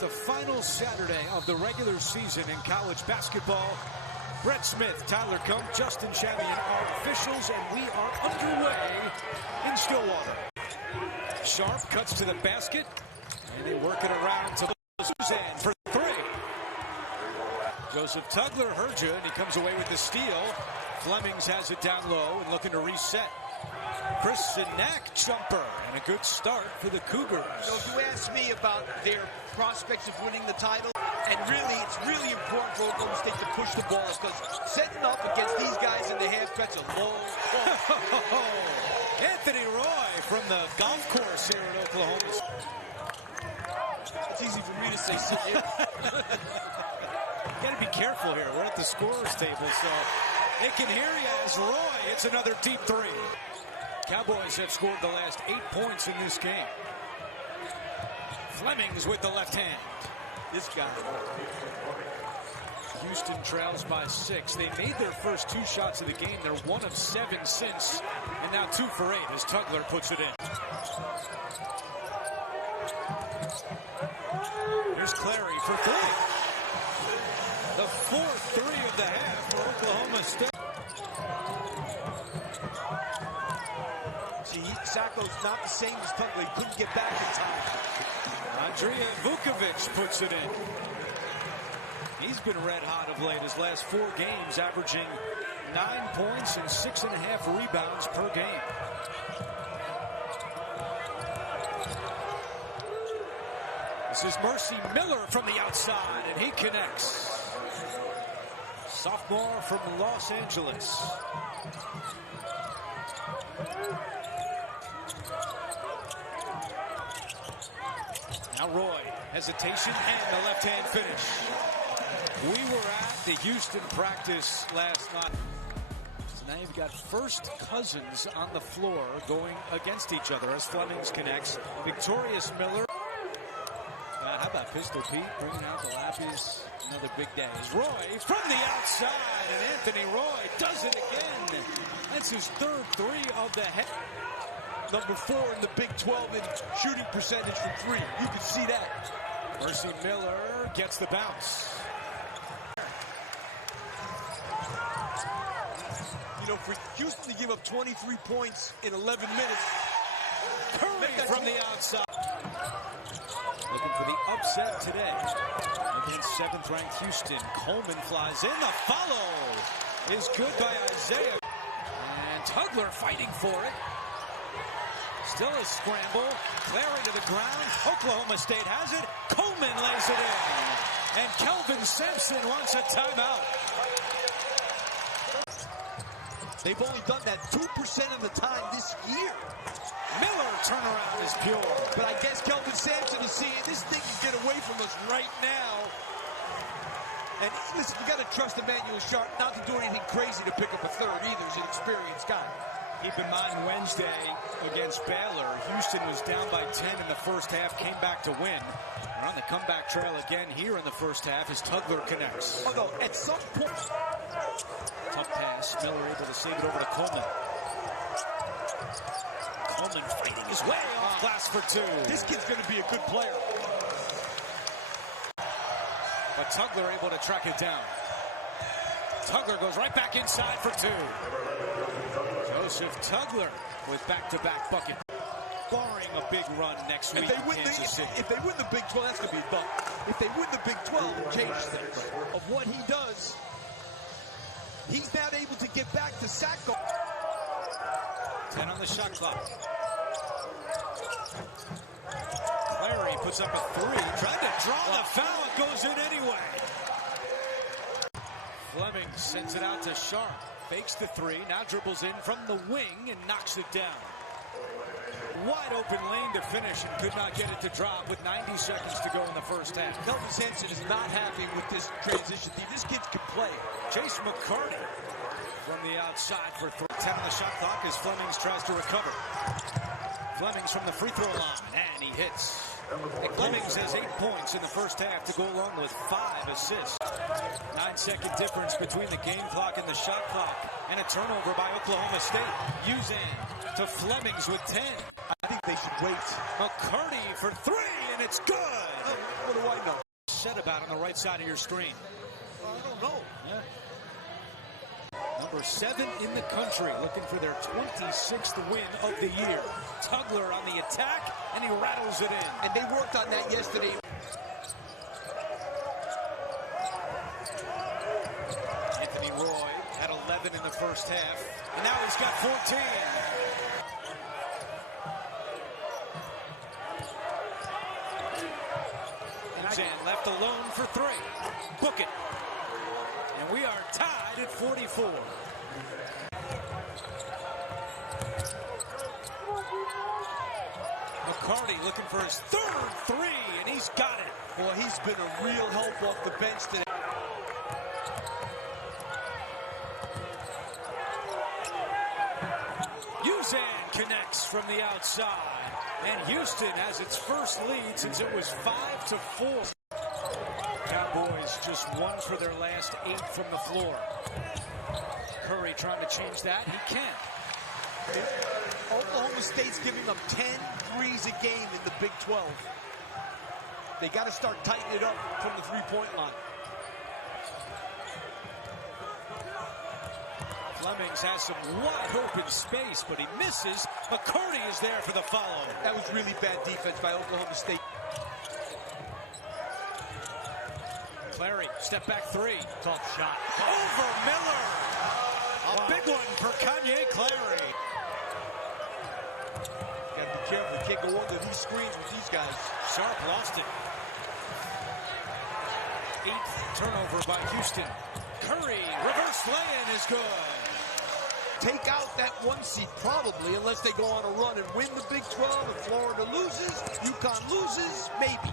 The final Saturday of the regular season in college basketball. Brett Smith, Tyler Kump, Justin Chamian are officials, and we are underway in Stillwater. Sharp cuts to the basket, and they work it around to Suzanne for three. Joseph Tugler heard you, and he comes away with the steal. Flemings has it down low and looking to reset. Chris Sinak jumper, and a good start for the Cougars. If you ask me about their prospects of winning the title, and really, it's really important for Oklahoma State to push the ball, because setting up against these guys in the half cuts a low ball. Anthony Roy from the golf course here at Oklahoma. It's easy for me to say so. You got to be careful here. We're at the scorer's table, so they can hear you as Roy hits another deep three. Cowboys have scored the last 8 points in this game. Flemings with the left hand. This guy. Houston trails by 6. They made their first 2 shots of the game. They're 1 of 7 since, and now 2 for 8 as Tugler puts it in. Here's Clary for 3. The 4th 3 of the half for Oklahoma State. Sacco's not the same as Tugler. He couldn't get back in time. Andrea Vukovic puts it in. He's been red hot of late. His last 4 games averaging 9 points and 6.5 rebounds per game. This is Mercy Miller from the outside, and he connects. Sophomore from Los Angeles. Now Roy, hesitation, and the left-hand finish. We were at the Houston practice last night. So now you've got first cousins on the floor going against each other as Flemings connects. Victorious Miller. How about Pistol Pete bringing out the lappies? Another big day. As Roy from the outside, and Anthony Roy does it again. That's his 3rd 3 of the head. Number 4 in the Big 12 in shooting percentage from 3. You can see that. Mercy Miller gets the bounce. You know, for Houston to give up 23 points in 11 minutes. Curry from the outside. Looking for the upset today against 7th-ranked Houston. Coleman flies in. The follow is good by Isaiah. And Tugler fighting for it. Still a scramble. Clary to the ground. Oklahoma State has it. Coleman lays it in. And Kelvin Sampson wants a timeout. They've only done that 2% of the time this year. Miller turnaround is pure. But I guess Kelvin Sampson is seeing this thing can get away from us right now. And listen, you got to trust Emmanuel Sharp not to do anything crazy to pick up a 3rd either. He's an experienced guy. Keep in mind, Wednesday against Baylor, Houston was down by 10 in the first half, came back to win. We're on the comeback trail again here in the first half as Tugler connects. Although at some point, tough pass. Miller able to save it over to Coleman. Coleman fighting his way off glass for 2. This kid's going to be a good player. But Tugler able to track it down. Tugler goes right back inside for 2. Joseph Tugler with back-to-back bucket. Barring a big run next week in Kansas City. If they win the Big 12, that's going to be a buck. If they win the Big 12, it changes things. Of what he does, he's now able to get back to Sacco. 10 on the shot clock. Clary puts up a 3. Tried to draw the foul. It goes in anyway. Fleming sends it out to Sharp. Fakes the 3. Now dribbles in from the wing and knocks it down. Wide open lane to finish and could not get it to drop with 90 seconds to go in the first half. Kelvin Sampson is not happy with this transition team. This kid can play. Chase McCarty from the outside for 3. 10 on the shot clock as Flemings tries to recover. Flemings from the free throw line, and he hits. And Flemings has 8 points in the first half to go along with 5 assists. 9-second difference between the game clock and the shot clock. And a turnover by Oklahoma State. Uzan to Flemings with 10. I think they should wait. McCarty for 3. and it's good. What do I know? Said about on the right side of your screen. I don't know. Yeah. Number 7 in the country, looking for their 26th win of the year. Tugler on the attack, and he rattles it in. And they worked on that yesterday. Anthony Roy had 11 in the first half, and now he's got 14. And left alone for 3. Book it. And we are tied at 44. McCarty looking for his 3rd 3, and he's got it. Boy, he's been a real help off the bench today. Uzan connects from the outside. And Houston has its first lead since it was 5-4. Cowboys just 1 for their last 8 from the floor. Curry trying to change that. He can. Oklahoma State's giving them 10 threes a game in the Big 12. They got to start tightening it up from the three-point line. Flemings has some wide open space, but he misses. McCarty is there for the follow. That was really bad defense by Oklahoma State. Clary, step back 3. Tough shot. Over Miller. A big one for Kanye Clary. Got to be careful. You can't go under these screens with these guys. Sharp lost it. 8th turnover by Houston. Curry, reverse lay-in is good. Take out that 1 seed probably, unless they go on a run and win the Big 12. If Florida loses, UConn loses, maybe.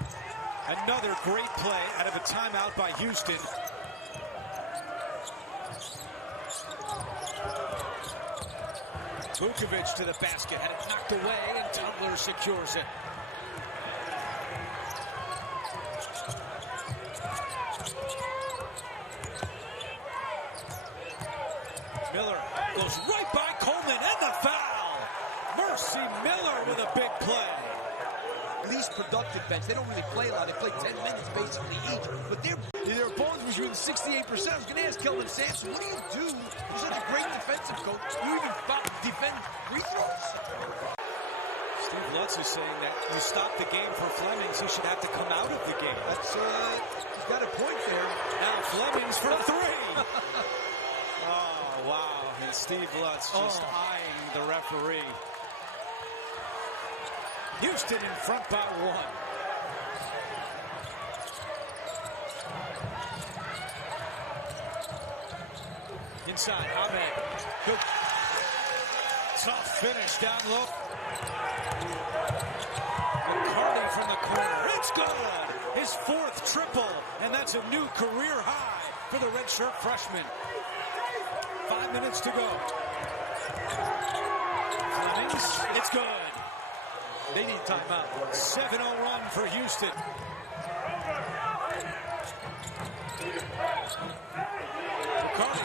Another great play out of a timeout by Houston. Vukovic to the basket, had it knocked away, and Tugler secures it. Miller goes right by Coleman, and the foul! Mercy Miller with a big play. Least productive bench. They don't really play a lot. They play 10 minutes basically each. But their opponents were shooting 68%. I was going to ask Kelvin Sampson, what do you do? You're such a great defensive coach. You even defend free throws? Steve Lutz is saying that you stop the game for Flemings, he should have to come out of the game. That's he's got a point there. Now Flemings for 3. Oh, wow. And Steve Lutz just eyeing the referee. Houston in front by 1. Inside, Ahmed. Good. Tough finish down low. McCarty from the corner. It's good. His 4th triple, and that's a new career high for the redshirt freshman. 5 minutes to go. Flemings, it's good. They need timeout. 7-0 run for Houston. McCarty,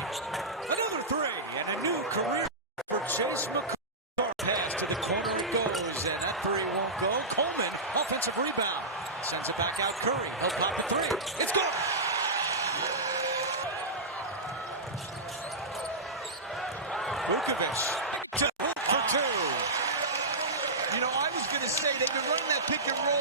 another 3, and a new career for Chase McCarty. Pass to the corner it goes, and that 3 won't go. Coleman, offensive rebound. Sends it back out Curry. He'll pop a 3. It's good. Vukovic for 2. You know, I was going to say they've been running that pick and roll.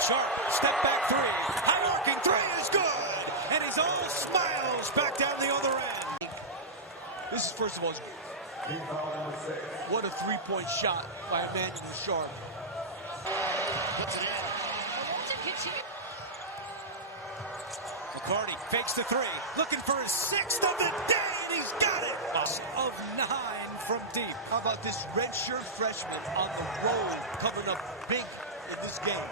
Sharp, step back 3. High working 3 is good. And he's all smiles back down the other end. This is, first of all, what a 3-point shot by Emmanuel Sharp. Puts it in. McCarty fakes the 3, looking for his 6th of the day, and he's got it! Of 9 from deep. How about this redshirt freshman on the road coming up big in this game?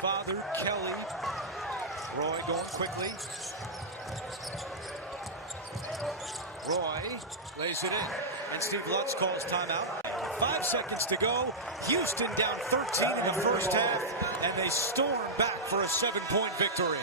Father Kelly. Roy going quickly. Roy lays it in, and Steve Lutz calls timeout. 5 seconds to go. Houston down 13 in the first half, and they storm back for a 7-point victory.